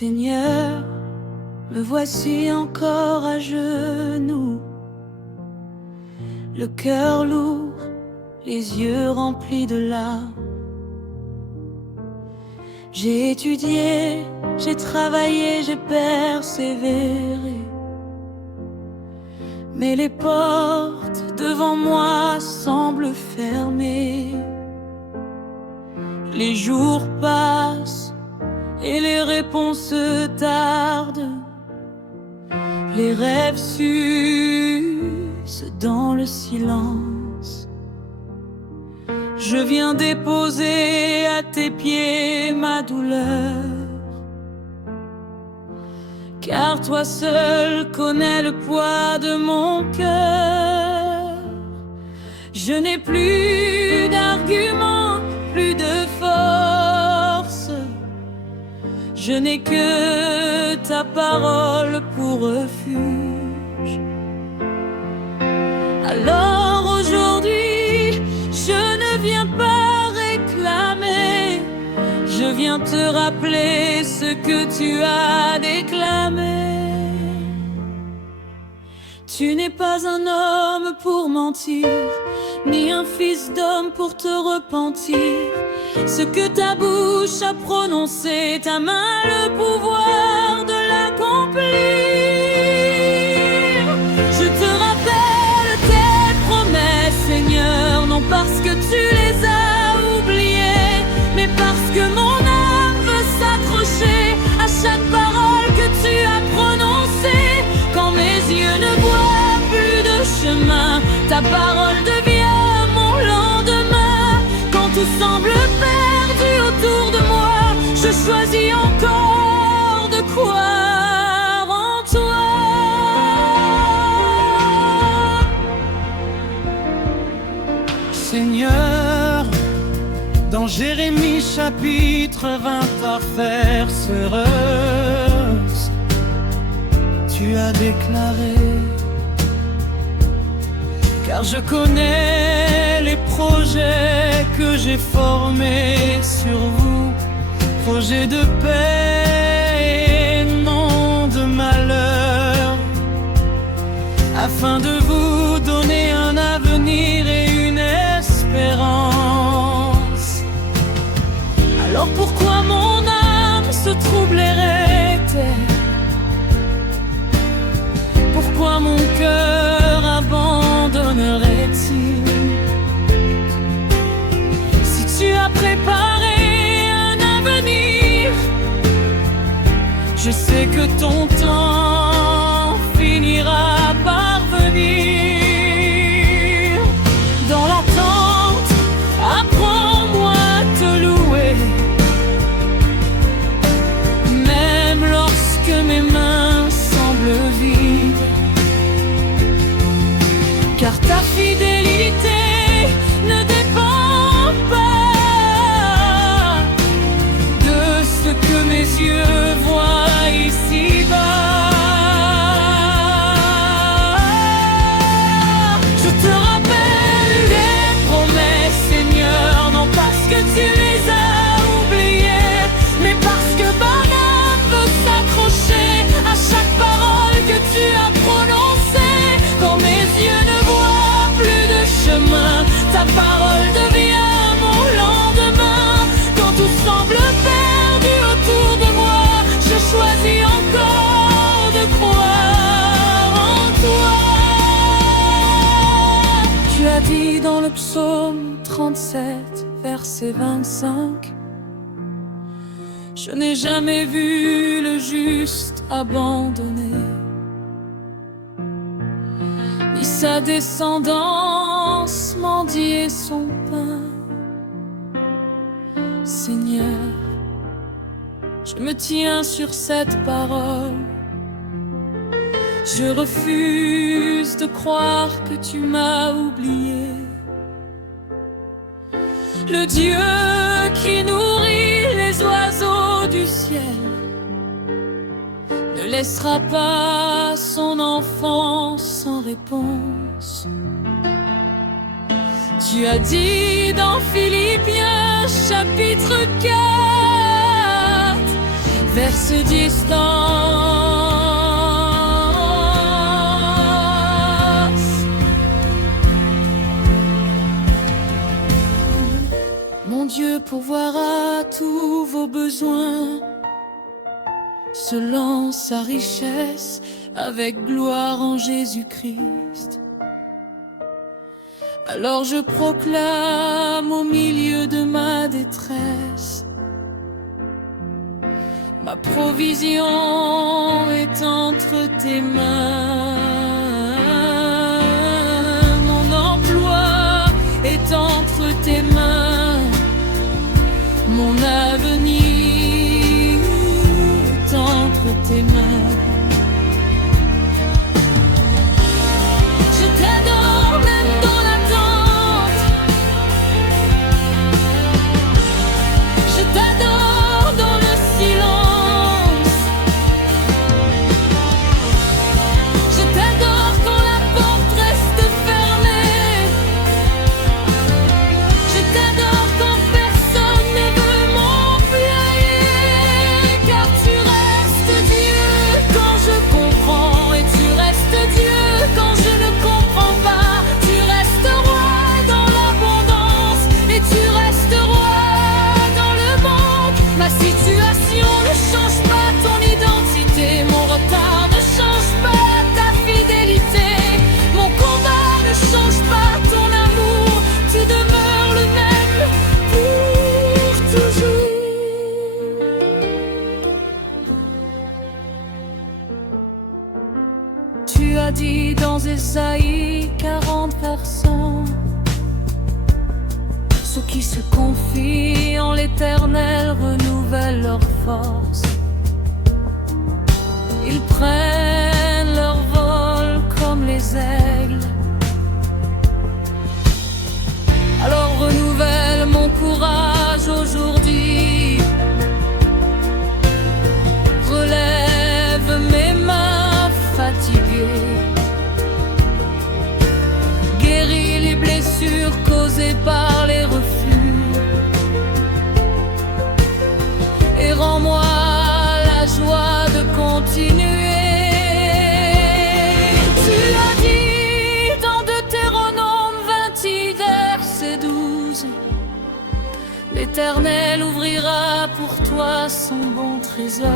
Seigneur, me voici encore à genoux, le cœur lourd, les yeux remplis de larmes. J'ai étudié, j'ai travaillé, j'ai persévéré, mais les portes devant moi semblent fermées. Les jours passent et les réponses tardent. Les rêves s'usent dans le silence. Je viens déposer à tes pieds ma douleur, car toi seul connais le poids de mon cœur. Je n'ai plus d'arguments, plus de force. Je n'ai que ta parole pour refuge. Alors aujourd'hui, je ne viens pas réclamer, je viens te rappeler ce que tu as déclamé. Tu n'es pas un homme pour mentir, ni un fils d'homme pour te repentir. Ce que ta bouche a prononcé, ta main le pouvoir de l'accomplir. Je te rappelle tes promesses, Seigneur, non parce que tu les as oubliées, mais parce que mon âme veut s'accrocher à chaque parole que tu as prononcée. Quand mes yeux ne voient plus de chemin, ta parole devient mon lendemain. Quand tout semble perdu autour de moi, je choisis encore de croire en toi. Seigneur, dans Jérémie chapitre 20, parfaite heureuse, tu as déclaré: car je connais les projets que j'ai formés sur vous, projets de paix et non de malheur, afin de vous donner un avenir et une espérance. Alors pourquoi mon âme se troublerait-elle? Pourquoi mon cœur abandonnerait-il? Si tu as préparé un avenir, je sais que ton temps finira par venir. Dans l'attente, apprends-moi à te louer, même lorsque mes mains semblent vides. Car ta fidélité ne dépend pas de ce que mes yeux voient ici-bas. Je te rappelle les promesses, Seigneur, non parce que tu les as oubliées, mais parce que mon âme veut s'accrocher à chaque parole que tu as prononcée. Quand mes yeux ne voient plus de chemin, ta parole devient mon lendemain. Quand tout semble perdu autour de moi, je choisis encore de croire en toi. Tu as dit dans le psaume 37, verset 25: je n'ai jamais vu le juste abandonné, ni sa descendance mendier son pain. Seigneur, je me tiens sur cette parole. Je refuse de croire que tu m'as oublié. Le Dieu qui nourrit les oiseaux du ciel ne laissera pas son enfant sans réponse. Tu as dit dans Philippiens chapitre 4: vers ce distance. Mon Dieu pourvoira tous vos besoins selon sa richesse avec gloire en Jésus-Christ. Alors je proclame au milieu de ma détresse, ma provision est entre tes mains. Mon emploi est entre tes mains. Mon avenir est entre tes mains. Je t'adore même dans l'attente. Je t'adore dans le silence. Je t'adore quand la porte reste fermée. Je t'adore quand personne ne veut m'envoyer. Car tu restes Dieu quand je comprends, et tu restes Dieu quand je ne comprends pas. Tu restes roi dans l'abondance, et tu restes roi dans le manque. Ma situation ne change pas ton identité, mon retard ne change pas ta fidélité, mon combat ne change pas ton amour. Tu demeures le même pour toujours. Tu as dit dans Ésaïe 40%, ceux qui se confient en l'Éternel renouvellent leur force. Ils prennent leur vol comme les aigles. Alors renouvelle mon courage aujourd'hui. Relève mes mains fatiguées. Guéris les blessures causées par les refus. Et rends-moi la joie de continuer. Tu as dit dans Deutéronome 28, verset 12, l'Éternel ouvrira pour toi son bon trésor.